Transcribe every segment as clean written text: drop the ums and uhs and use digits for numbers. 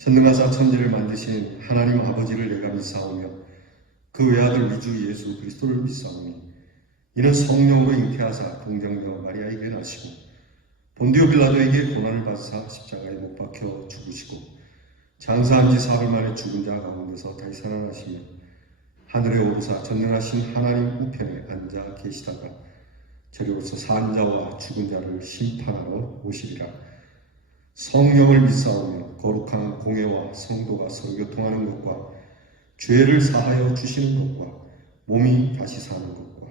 전능하사 천지를 만드신 하나님 아버지를 내가 믿사오며 그 외아들 위주 예수 그리스도를 믿사오니 이는 성령으로 잉태하사 동정녀 마리아에게 나시고 본디오 빌라도에게 고난을 받으사 십자가에 못 박혀 죽으시고 장사한 지 사흘 만에 죽은 자 가운데서 다시 살아나시며 하늘에 오르사 전능하신 하나님 우편에 앉아 계시다가 저리로서 산 자와 죽은 자를 심판하러 오시리라. 성령을 믿사오며 거룩한 공회와 성도가 서로 교통하는 것과 죄를 사하여 주시는 것과 몸이 다시 사는 것과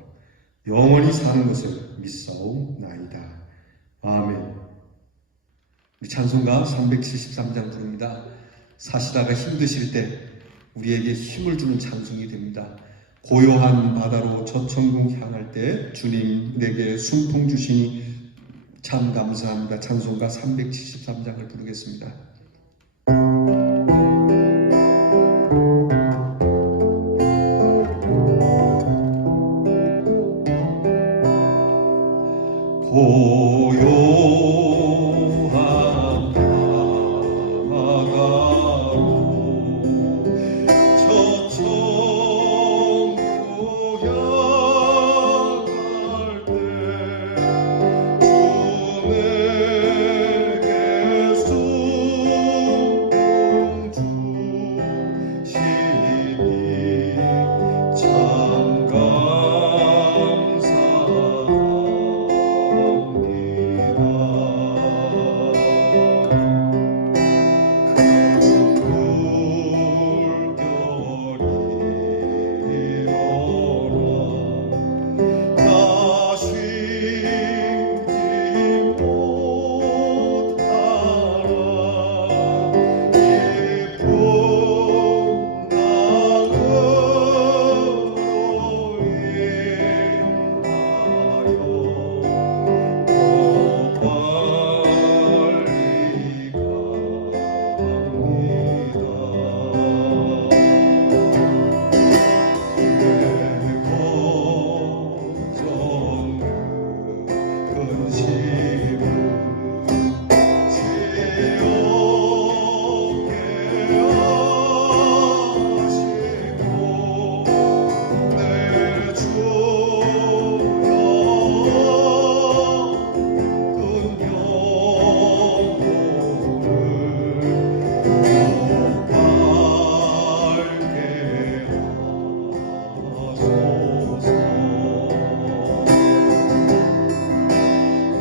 영원히 사는 것을 믿사옵나이다. 아멘. 우리 찬송가 373장 부릅니다. 사시다가 힘드실 때 우리에게 힘을 주는 찬송이 됩니다. 고요한 바다로 저천국 향할 때 주님 내게 숨통 주시니 참 감사합니다. 찬송가 373장을 부르겠습니다. 고요한 바다로 저천국 향할 때 주에게 숨통 주시니 참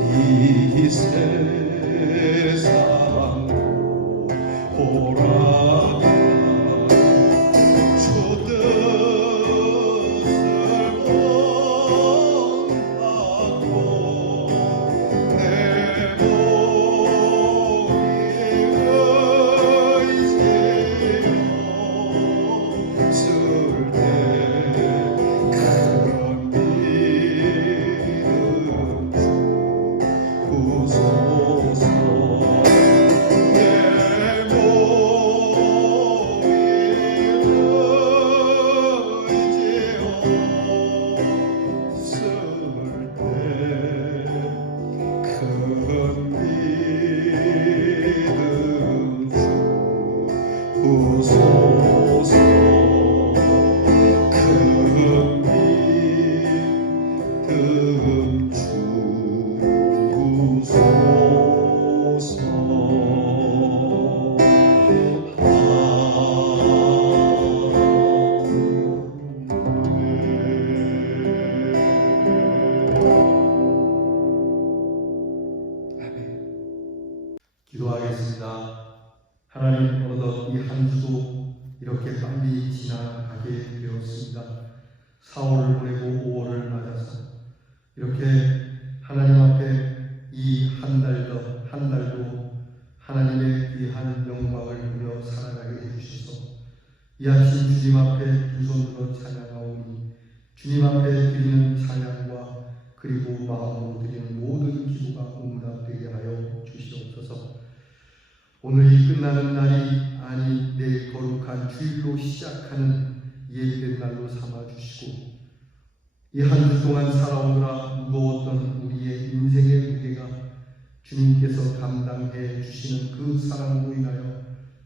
이 세상도 보라가 주 뜻을 원하고 내 몸이 의지였을 때 그런 구소서 내 몸이 의지였을 때 큰 믿음 주소서 큰 믿음 주소서. 기도하겠습니다. 하나님, 어느덧 이 한 주도 이렇게 빨리 지나가게 되었습니다. 4월을 보내고 5월을 맞아서 이렇게 하나님 앞에 이 한 달도 하나님의 귀한 영광을 누려 살아가게 해주셔서 이 아침 주님 앞에 두 손으로 찬양하오니 주님 앞에 드리는 찬양과 그리고 마음으로 드리는 모든 기도가 응답되게 하여 주시옵소서. 오늘이 끝나는 날이 아니 내일 거룩한 주일로 시작하는 예비된 날로 삼아주시고 이 한 주 동안 살아오느라 무거웠던 우리의 인생의 무게가 주님께서 감당해 주시는 그 사랑으로 인하여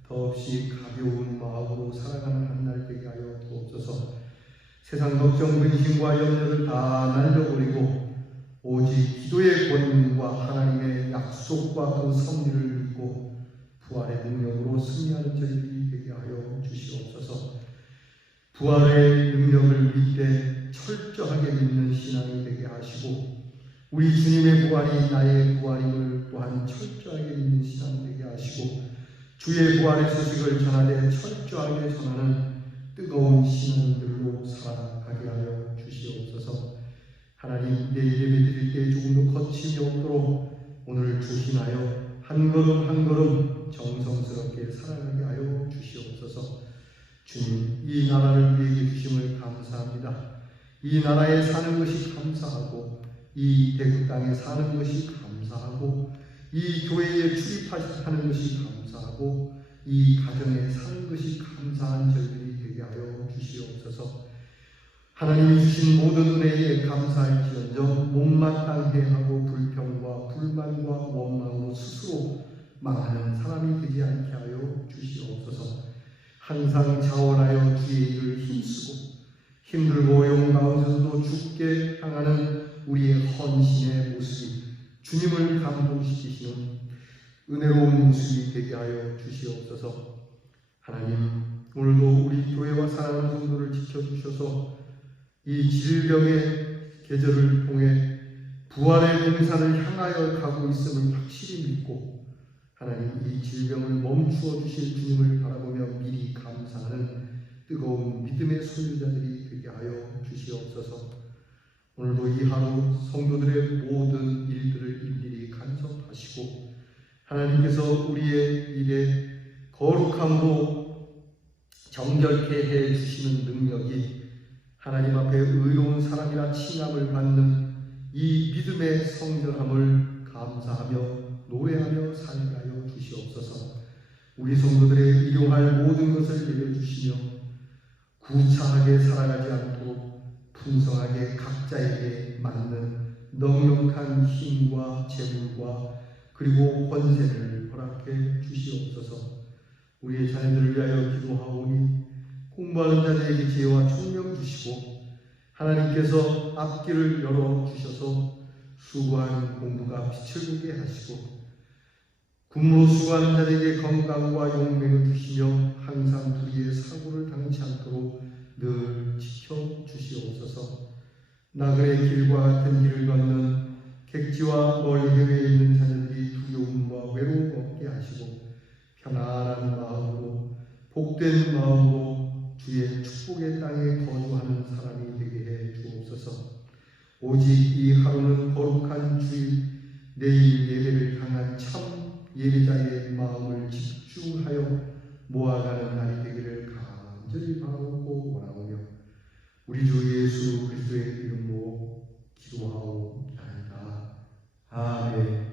더 더없이 가벼운 마음으로 살아가는 한 날 되게 하여 주옵소서. 세상 걱정, 근심과 염려를 다 날려버리고 오직 기도의 권능과 하나님의 약속과 그 섭리를 믿고 부활의 능력으로 승리하는 저희들이 되게 하여 주시옵소서. 부활의 능력을 믿되 철저하게 믿는 신앙이 되게 하시고 우리 주님의 부활이 나의 부활임을 또한 철저하게 믿는 신앙이 되게 하시고 주의 부활의 소식을 전하되 철저하게 전하는 뜨거운 신앙들로 살아가게 하여 주시옵소서. 하나님, 내일 예배 드릴 때 조금도 거침이 없도록 오늘 조심하여 한 걸음 한 걸음 정성스럽게 살아가게 하여 주시옵소서. 주님, 이 나라를 우리에게 주심을 감사합니다. 이 나라에 사는 것이 감사하고 이 대구 땅에 사는 것이 감사하고 이 교회에 출입하는 것이 감사하고 이 가정에 사는 것이 감사한 저희들이 되게 하여 주시옵소서. 하나님이 주신 모든 은혜에 감사할지언정 못마땅해 하고 불평과 불만과 원망으로 스스로 망하는 사람이 되지 않게 하여 주시옵소서. 항상 자원하여 주의 일을 힘쓰고 힘들고 어려운 가운데서도 주께 향하는 우리의 헌신의 모습이 주님을 감동시키시는 은혜로운 모습이 되게 하여 주시옵소서. 하나님, 오늘도 우리 교회와 사랑하는 성도를 지켜주셔서 이 질병의 계절을 통해 부활의 공산을 향하여 가고 있음을 확실히 믿고 하나님, 이 질병을 멈추어 주실 주님을 바라보며 미리 감사하는 뜨거운 믿음의 소유자들이 되게 하여 주시옵소서. 오늘도 이 하루 성도들의 모든 일들을 일일이 간섭하시고 하나님께서 우리의 일에 거룩함으로 정결케 해 주시는 능력이 하나님 앞에 의로운 사람이라 칭함을 받는 이 믿음의 성결함을 감사하며 노래하며 살게 하여 주시옵소서. 우리 성도들의 일용할 모든 것을 내려주시며 구차하게 살아가지 않도록 풍성하게 각자에게 맞는 넉넉한 힘과 재물과 그리고 권세를 허락해 주시옵소서. 우리의 자녀들을 위하여 기도하오니 공부하는 자들에게 지혜와 총명 주시고 하나님께서 앞길을 열어주셔서 수고하는 공부가 빛을 보게 하시고 군무로 수고하는 자들에게 건강과 용맹을 주시며 항상 불의의 사고를 당치 않도록 늘 지켜주시옵소서. 나그네 길과 같은 길을 걷는 객지와 멀 해외에 있는 자녀들이 두려움과 외로움 없게 하시고 편안한 마음으로 복된 마음으로 주의 축복의 땅에 거주하는 사람이 되게 해 주옵소서. 오직 이 하루는 거룩한 주일 내일 예배를 향한 참 예배자의 마음을 집중하여 모아가는 날이 되기를 간절히 바라고 원하오며 우리 주 예수 그리스도의 이름으로 기도하옵나이다. 아멘.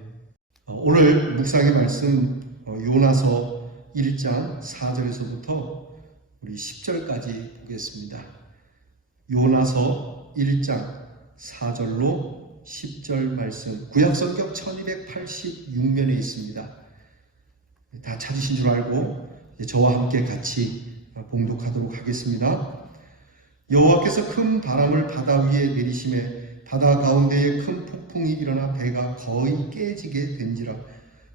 오늘 묵상의 말씀 요나서 1장 4절에서부터 우리 10절까지 보겠습니다. 요나서 1장 4절로 10절 말씀, 구약성경 1286면에 있습니다. 다 찾으신 줄 알고 저와 함께 같이 봉독하도록 하겠습니다. 여호와께서 큰 바람을 바다 위에 내리심에 바다 가운데에 큰 폭풍이 일어나 배가 거의 깨지게 된지라.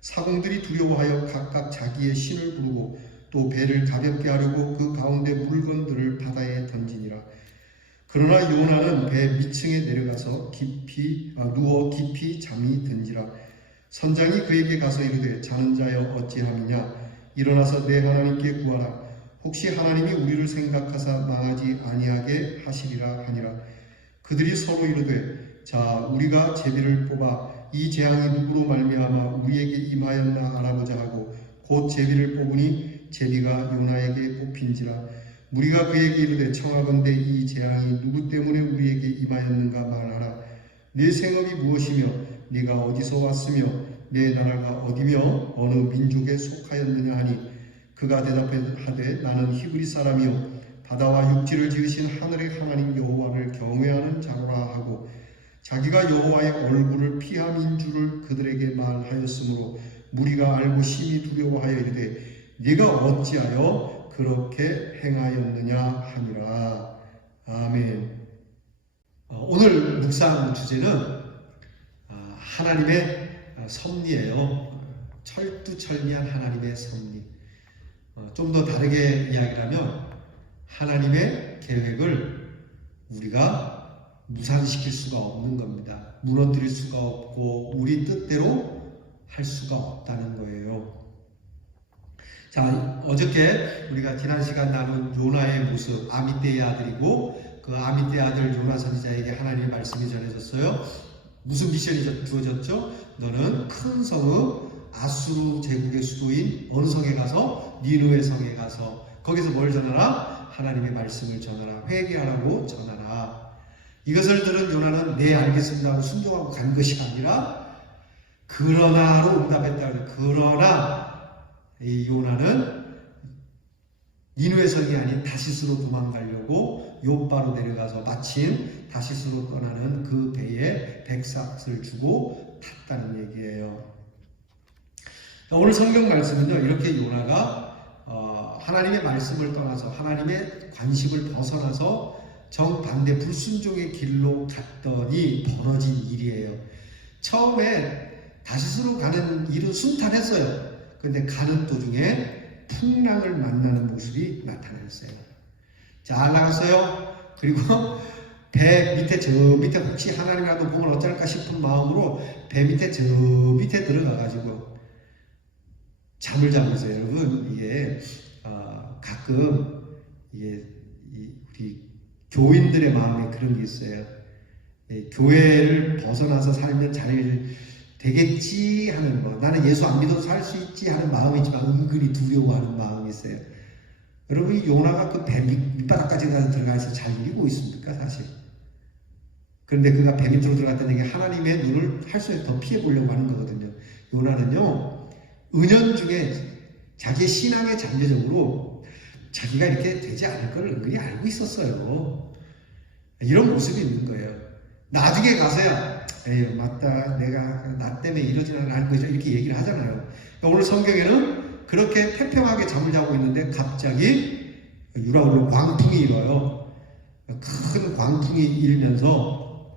사공들이 두려워하여 각각 자기의 신을 부르고 또 배를 가볍게 하려고 그 가운데 물건들을 바다에 던지니라. 그러나 요나는 배 밑층에 내려가서 누워 깊이 잠이 든지라. 선장이 그에게 가서 이르되 자는 자여 어찌함이냐. 일어나서 내 하나님께 구하라. 혹시 하나님이 우리를 생각하사 망하지 아니하게 하시리라 하니라. 그들이 서로 이르되 자 우리가 제비를 뽑아 이 재앙이 누구로 말미암아 우리에게 임하였나 알아보자 하고 곧 제비를 뽑으니 제비가 요나에게 뽑힌지라. 무리가 그에게 이르되 청하건대 이 재앙이 누구 때문에 우리에게 임하였는가 말하라. 네 생업이 무엇이며 네가 어디서 왔으며 내 나라가 어디며 어느 민족에 속하였느냐 하니 그가 대답하되 나는 히브리 사람이요 바다와 육지를 지으신 하늘의 하나님 여호와를 경외하는 자로라 하고 자기가 여호와의 얼굴을 피함인 줄을 그들에게 말하였으므로 무리가 알고 심히 두려워하여 이르되 네가 어찌하여 그렇게 행하였느냐 하니라. 아멘. 오늘 묵상 주제는 하나님의 섭리예요. 철두철미한 하나님의 섭리. 좀 더 다르게 이야기하면 하나님의 계획을 우리가 무산시킬 수가 없는 겁니다. 무너뜨릴 수가 없고 우리 뜻대로 할 수가 없다는 거예요. 자, 어저께 우리가 지난 시간 나눈 요나의 모습, 아미떼의 아들이고 그 아미떼의 아들 요나 선지자에게 하나님의 말씀이 전해졌어요. 무슨 미션이 주어졌죠? 너는 큰 성읍 아수르 제국의 수도인 어느 성에 가서 니느웨 성에 가서 거기서 뭘 전하라? 하나님의 말씀을 전하라. 회개하라고 전하라. 이것을 들은 요나는 네 알겠습니다 하고 순종하고 간 것이 아니라 그러나로 응답했다. 그러나 이 요나는 니느웨 성이 아닌 다시스로 도망가려고 요바로 내려가서 마침 다시스로 떠나는 그 배에 백삭을 주고 탔다는 얘기예요. 오늘 성경 말씀은요, 이렇게 요나가 하나님의 말씀을 떠나서 하나님의 관심을 벗어나서 정반대 불순종의 길로 갔더니 벌어진 일이에요. 처음에 다시스로 가는 일은 순탄했어요. 그런데 가는 도중에 풍랑을 만나는 모습이 나타났어요. 잘 나갔어요. 그리고 배 밑에 저 밑에 혹시 하나님이라도 보면 어쩔까 싶은 마음으로 배 밑에 저 밑에 들어가가지고 잠을 자고 있어요. 여러분, 이게 가끔 이게 우리 교인들의 마음에 그런 게 있어요. 교회를 벗어나서 살면 잘 되겠지 하는 거, 나는 예수 안 믿어도 살 수 있지 하는 마음이지만 은근히 두려워하는 마음이 있어요. 여러분, 이 요나가 그 배 밑바닥까지 들어가서 잘 이기고 있습니까, 사실? 그런데 그가 배 밑으로 들어갔다는 게 하나님의 눈을 할 수 있게 더 피해 보려고 하는 거거든요. 요나는요, 은연중에 자기의 신앙의 잠재적으로 자기가 이렇게 되지 않을 걸 은근히 알고 있었어요. 이런 모습이 있는 거예요. 나중에 가서야 에휴 맞다, 내가 나 때문에 이러지는 않을 거죠, 이렇게 얘기를 하잖아요. 그러니까 오늘 성경에는 그렇게 태평하게 잠을 자고 있는데 갑자기 유라굴로 광풍이 일어요. 큰 광풍이 일면서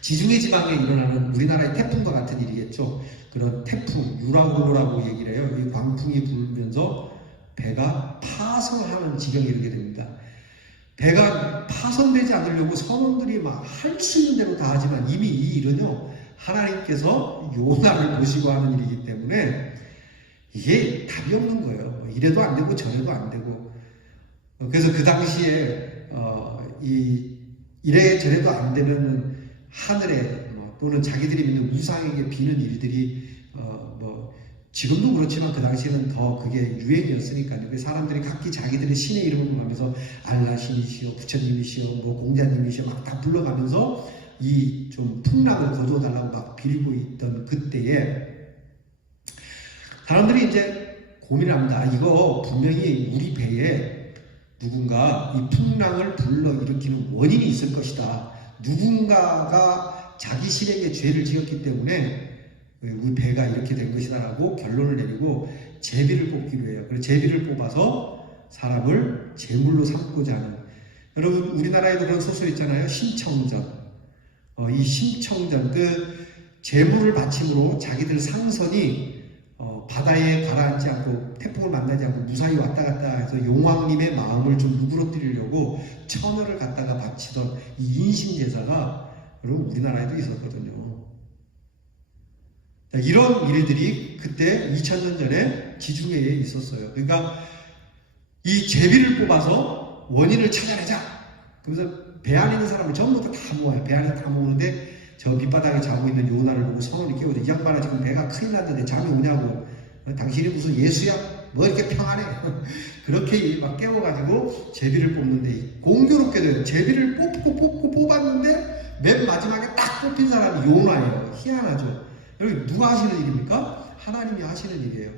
지중해 지방에 일어나는 우리나라의 태풍과 같은 일이겠죠. 그런 태풍, 유라굴로라고 얘기를 해요. 이 광풍이 불면서 배가 파손하는 지경에 이르게 됩니다. 배가 파손되지 않으려고 선원들이 막 할 수 있는 대로 다 하지만 이미 이 일은요, 하나님께서 요나를 모시고 하는 일이기 때문에 이게 답이 없는 거예요. 이래도 안 되고 저래도 안 되고. 그래서 그 당시에 이래 저래도 안 되면 하늘에 또는 자기들이 믿는 우상에게 비는 일들이 지금도 그렇지만 그 당시에는 더 그게 유행이었으니까요. 사람들이 각기 자기들의 신의 이름을 부르면서 알라 신이시여, 부처님이시여, 공자님이시여 막 다 불러가면서 이 좀 풍랑을 거두어달라고 막 빌고 있던 그때에 사람들이 이제 고민합니다. 이거 분명히 우리 배에 누군가 이 풍랑을 불러일으키는 원인이 있을 것이다. 누군가가 자기 신에게 죄를 지었기 때문에 우리 배가 이렇게 된 것이다 라고 결론을 내리고 제비를 뽑기로 해요. 그래서 제비를 뽑아서 사람을 제물로 삼고자 하는, 여러분 우리나라에도 그런 소설 있잖아요. 심청전. 이 심청전, 그 제물을 바침으로 자기들 상선이 바다에 가라앉지 않고 태풍을 만나지 않고 무사히 왔다 갔다 해서 용왕님의 마음을 좀 누그러뜨리려고 처녀를 갖다가 바치던 이 인신제사가 여러분 우리나라에도 있었거든요. 이런 일들이 그때 2000년 전에 지중해에 있었어요. 그러니까 이 제비를 뽑아서 원인을 찾아내자. 그래서 배 안에 있는 사람을 전부 다 모아요. 배 안에 다 모으는데 저 밑바닥에 자고 있는 요나를 보고 선원이 깨우죠. 이 양반아 지금 배가 큰일 났는데 잠이 오냐고. 당신이 무슨 예수야? 뭐 이렇게 평안해? 그렇게 막 깨워가지고 제비를 뽑는데 공교롭게도 제비를 뽑고 뽑았는데 맨 마지막에 딱 뽑힌 사람이 요나예요. 희한하죠. 여러분 누가 하시는 일입니까? 하나님이 하시는 일이에요.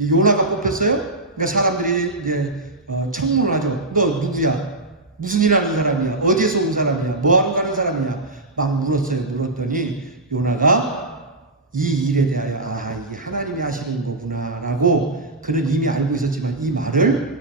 요나가 뽑혔어요? 그러니까 사람들이 이제 청문을 하죠. 너 누구야? 무슨 일 하는 사람이야? 어디에서 온 사람이야? 뭐하러 가는 사람이야? 막 물었어요. 물었더니 요나가 이 일에 대하여 이게 하나님이 하시는 거구나 라고 그는 이미 알고 있었지만 이 말을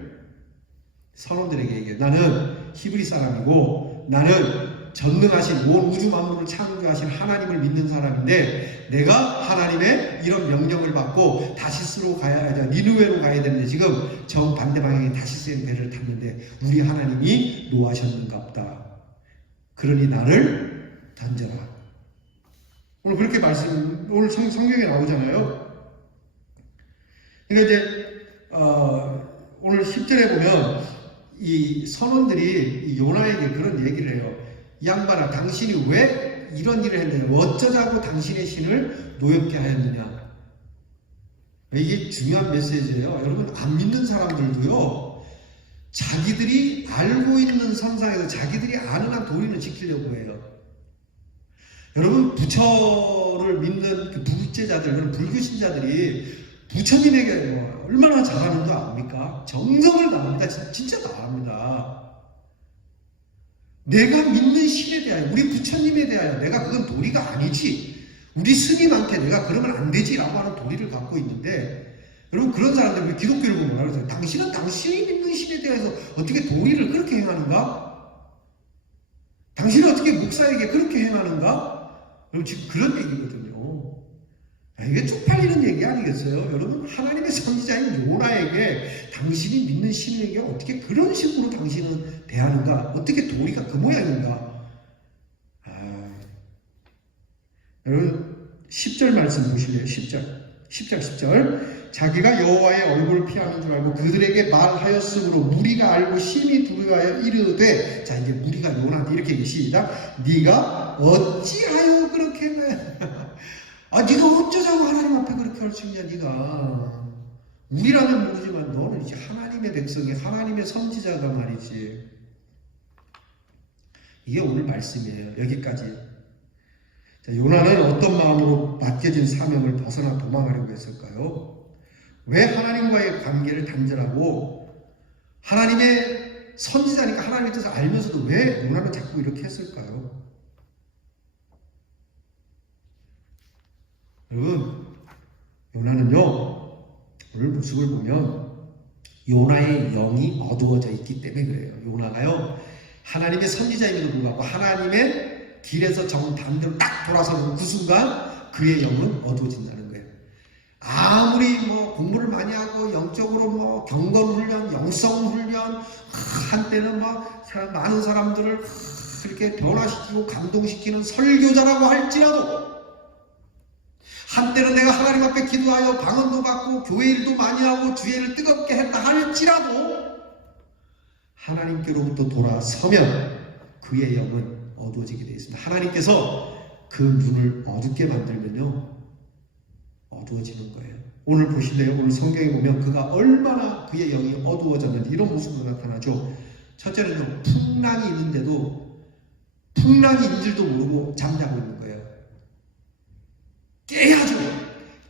선원들에게 얘기해요. 나는 히브리 사람이고 나는 전능하신 온 우주 만물을 창조하신 하나님을 믿는 사람인데 내가 하나님의 이런 명령을 받고 다시스로 가야 니느웨로 가야 되는데 지금 정반대 방향에 다시스의 배를 탔는데 우리 하나님이 노하셨는갑다. 그러니 나를 던져라. 오늘 그렇게 오늘 성경에 나오잖아요. 그러니까 이제 오늘 10절에 보면 이 선원들이 이 요나에게 그런 얘기를 해요. 이 양반아, 당신이 왜 이런 일을 했느냐? 어쩌자고 당신의 신을 노엽게 하였느냐? 이게 중요한 메시지예요. 여러분, 안 믿는 사람들도요, 자기들이 알고 있는 선상에서 자기들이 아는 한 도리는 지키려고 해요. 여러분, 부처를 믿는 그 불제자들, 불교 신자들이 부처님에게 얼마나 잘하는 줄 압니까? 정성을 다합니다. 진짜 다합니다. 내가 믿는 신에 대하여, 우리 부처님에 대하여 내가 그건 도리가 아니지, 우리 스님한테 내가 그러면 안 되지라고 하는 도리를 갖고 있는데, 여러분, 그런 사람들 기독교를 보면 뭐라 그러세요? 당신은 당신이 믿는 신에 대해서 어떻게 도리를 그렇게 행하는가? 당신은 어떻게 목사에게 그렇게 행하는가? 여러분, 지금 그런 얘기거든요. 이게 쪽팔리는 얘기 아니겠어요? 여러분, 하나님의 선지자인 요나에게 당신이 믿는 신에게 어떻게 그런 식으로 당신은 대하는가? 어떻게 도리가 그 모양인가? 여러분, 10절 말씀 보실래요? 10절. 자기가 여호와의 얼굴을 피하는 줄 알고 그들에게 말하였으므로 무리가 알고 심히 두려워하여 이르되, 자, 이제 무리가 요나한테 이렇게 얘기해. 시작. 네가 어찌하여 그렇게 네가 어쩌자고 하나님 앞에 그렇게 할 수 있냐? 네가 우리라면 모르지만 너는 이제 하나님의 백성이, 하나님의 선지자가 말이지. 이게 오늘 말씀이에요. 여기까지. 자, 요나는 어떤 마음으로 맡겨진 사명을 벗어나 도망하려고 했을까요? 왜 하나님과의 관계를 단절하고 하나님의 선지자니까 하나님의 뜻을 알면서도 왜 요나는 자꾸 이렇게 했을까요? 여러분, 요나는요, 오늘 모습을 보면 요나의 영이 어두워져 있기 때문에 그래요. 요나가요, 하나님의 선지자임에도 불구하고 하나님의 길에서 정반대로 딱 돌아서는 그 순간 그의 영은 어두워진다는 거예요. 아무리 공부를 많이 하고 영적으로 경건훈련, 영성훈련, 한때는 많은 사람들을 이렇게 변화시키고 감동시키는 설교자라고 할지라도, 한때는 내가 하나님 앞에 기도하여 방언도 받고 교회 일도 많이 하고 주의를 뜨겁게 했다 할지라도 하나님께로부터 돌아서면 그의 영은 어두워지게 되어 있습니다. 하나님께서 그 눈을 어둡게 만들면요, 어두워지는 거예요. 오늘 보실래요? 오늘 성경에 보면 그가 얼마나 그의 영이 어두워졌는지 이런 모습으로 나타나죠. 첫째는요, 풍랑이 있는데도 풍랑이 있는 줄도 모르고 잠자고 있는 거예요. 깨야죠.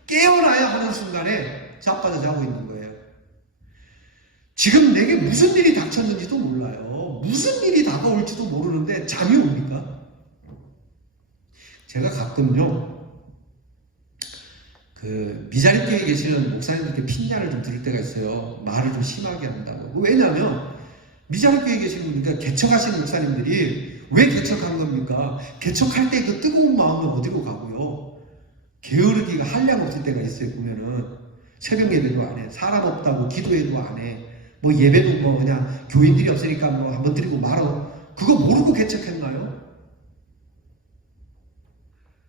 깨어나야 하는 순간에 자빠져 자고 있는 거예요. 지금 내게 무슨 일이 닥쳤는지도 몰라요. 무슨 일이 다가올지도 모르는데 잠이 옵니까? 제가 가끔요, 그 미자립교에 계시는 목사님들께 핀잔을 좀 들을 때가 있어요. 말을 좀 심하게 한다고. 왜냐하면 미자립교에 계시는 분들, 개척하시는 목사님들이 왜 개척한 겁니까? 개척할 때 그 뜨거운 마음은 어디로 가고요? 게으르기가 한량 없을 때가 있어요. 보면은 새벽 예배도 안 해, 사람 없다고 기도회도 안 해, 예배도 그냥 교인들이 없으니까 한번 드리고 말어. 그거 모르고 개척했나요?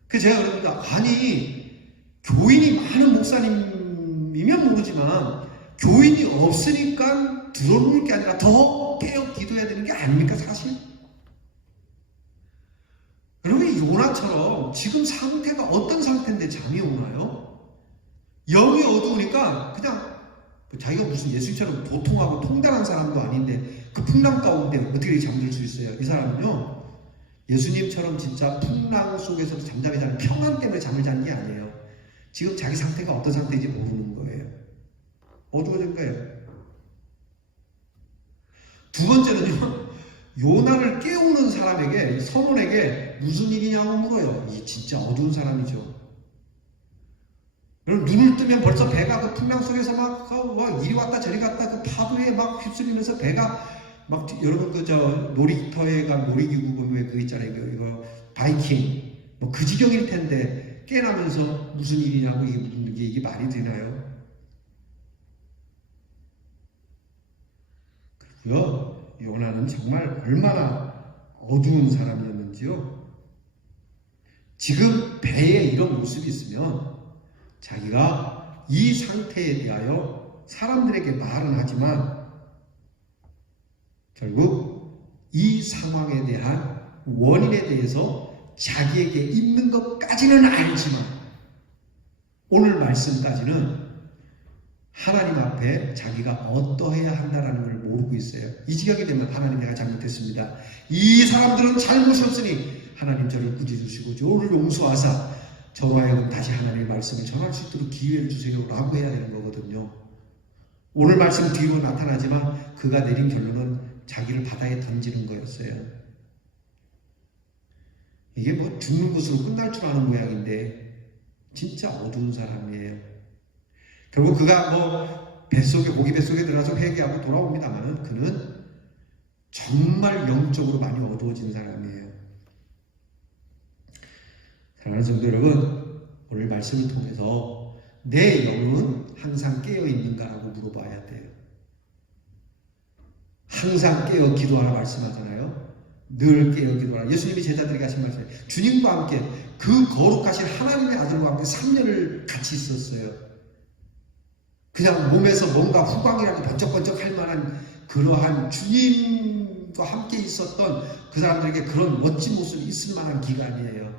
그래서 제가 그럽니다. 아니, 교인이 많은 목사님이면 모르지만 교인이 없으니까 들어놓을 게 아니라 더 깨어 기도해야 되는 게 아닙니까, 사실? 여러분, 요나처럼 지금 상태가 어떤 상태인데 잠이 오나요? 영이 어두우니까 그냥 자기가 무슨 예수님처럼 도통하고 통달한 사람도 아닌데 그 풍랑 가운데 어떻게 잠들 수 있어요? 이 사람은요, 예수님처럼 진짜 풍랑 속에서도 잠잠히 자는 평안 때문에 잠을 자는 게 아니에요. 지금 자기 상태가 어떤 상태인지 모르는 거예요. 어두워진 거예요. 두 번째는요, 요나를 깨우는 사람에게, 선원에게 무슨 일이냐고 물어요. 이 진짜 어두운 사람이죠. 여러분 눈을 뜨면 벌써 배가 그 풍랑 속에서 막 이리 왔다 저리 갔다 그 파도에 막 휩쓸리면서 배가 막 여러분 그 저 놀이터에 간 놀이기구 왜 그거 있잖아요. 이거 바이킹 뭐 그 지경일 텐데 깨나면서 무슨 일이냐고 이게 묻는 게 이게 말이 되나요? 그리고요 요나는 정말 얼마나 어두운 사람이었는지요. 지금 배에 이런 모습이 있으면 자기가 이 상태에 대하여 사람들에게 말은 하지만 결국 이 상황에 대한 원인에 대해서 자기에게 있는 것까지는 알지만 오늘 말씀까지는 하나님 앞에 자기가 어떠해야 한다는 걸 모르고 있어요. 이 지경이 되면 하나님 내가 잘못했습니다. 이 사람들은 잘못이 없으니 하나님 저를 꾸짖으시고 저를 용서하사 저로 하여금 다시 하나님의 말씀을 전할 수 있도록 기회를 주세요 라고 해야 되는 거거든요. 오늘 말씀 뒤로 나타나지만 그가 내린 결론은 자기를 바다에 던지는 거였어요. 이게 뭐 죽는 것으로 끝날 줄 아는 모양인데 진짜 어두운 사람이에요. 결국 그가 뭐 뱃속에 고기 뱃속에 들어가서 회개하고 돌아옵니다만 그는 정말 영적으로 많이 어두워진 사람이에요. 사랑하는 성도 여러분, 오늘 말씀을 통해서 내 영은 항상 깨어 있는가라고 물어봐야 돼요. 항상 깨어 기도하라 말씀하잖아요. 늘 깨어 기도하라. 예수님이 제자들에게 하신 말씀이에요. 주님과 함께 그 거룩하신 하나님의 아들과 함께 3년을 같이 있었어요. 그냥 몸에서 뭔가 후광이라도 번쩍번쩍 할 만한 그러한 주님과 함께 있었던 그 사람들에게 그런 멋진 모습이 있을 만한 기간이에요.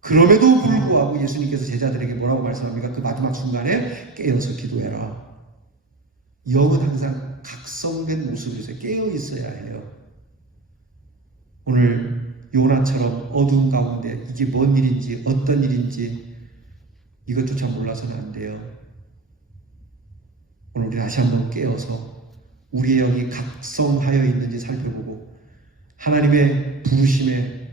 그럼에도 불구하고 예수님께서 제자들에게 뭐라고 말씀합니까? 그 마지막 순간에 깨어서 기도해라. 영은 항상 각성된 모습에서 깨어 있어야 해요. 오늘 요나처럼 어두운 가운데 이게 뭔 일인지 어떤 일인지 이것조차 몰라서는 안 돼요. 오늘 우리 다시 한번 깨어서 우리의 영이 각성하여 있는지 살펴보고 하나님의 부르심에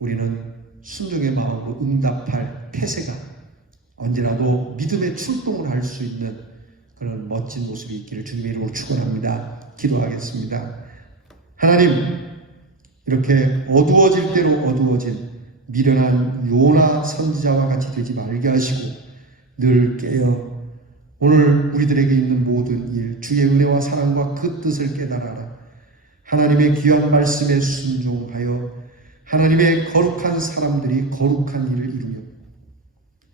우리는 순종의 마음으로 응답할 태세가 언제라도 믿음의 출동을 할 수 있는 그런 멋진 모습이 있기를 주님의 이름으로 축원합니다. 기도하겠습니다. 하나님, 이렇게 어두워질 대로 어두워진 미련한 요나 선지자와 같이 되지 말게 하시고 늘 깨어 오늘 우리들에게 있는 모든 일 주의 은혜와 사랑과 그 뜻을 깨달아라. 하나님의 귀한 말씀에 순종하여 하나님의 거룩한 사람들이 거룩한 일을 이루며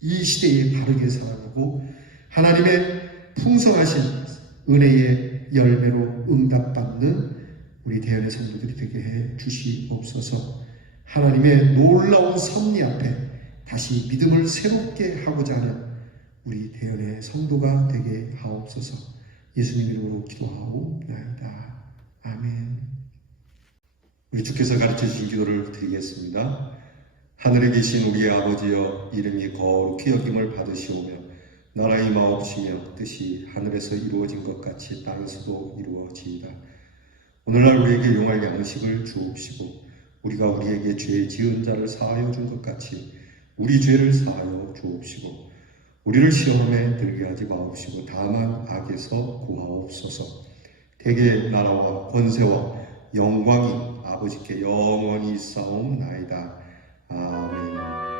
이 시대에 바르게 살아가고 하나님의 풍성하신 은혜의 열매로 응답받는 우리 대연의 성도들이 되게 해 주시옵소서. 하나님의 놀라운 섭리 앞에 다시 믿음을 새롭게 하고자 하는 우리 대연의 성도가 되게 하옵소서. 예수님 이름으로 기도하옵나이다. 아멘. 우리 주께서 가르쳐 주신 기도를 드리겠습니다. 하늘에 계신 우리의 아버지여, 이름이 거룩히 여김을 받으시오며 나라의 마옵시며 뜻이 하늘에서 이루어진 것 같이 땅에서도 이루어지이다. 오늘날 우리에게 용할 양식을 주옵시고 우리가 우리에게 죄 지은 자를 사하여 준 것 같이 우리 죄를 사하여 주옵시고 우리를 시험에 들게 하지 마옵시고 다만 악에서 구하옵소서. 대개 나라와 권세와 영광이 아버지께 영원히 있사옵나이다. 아멘.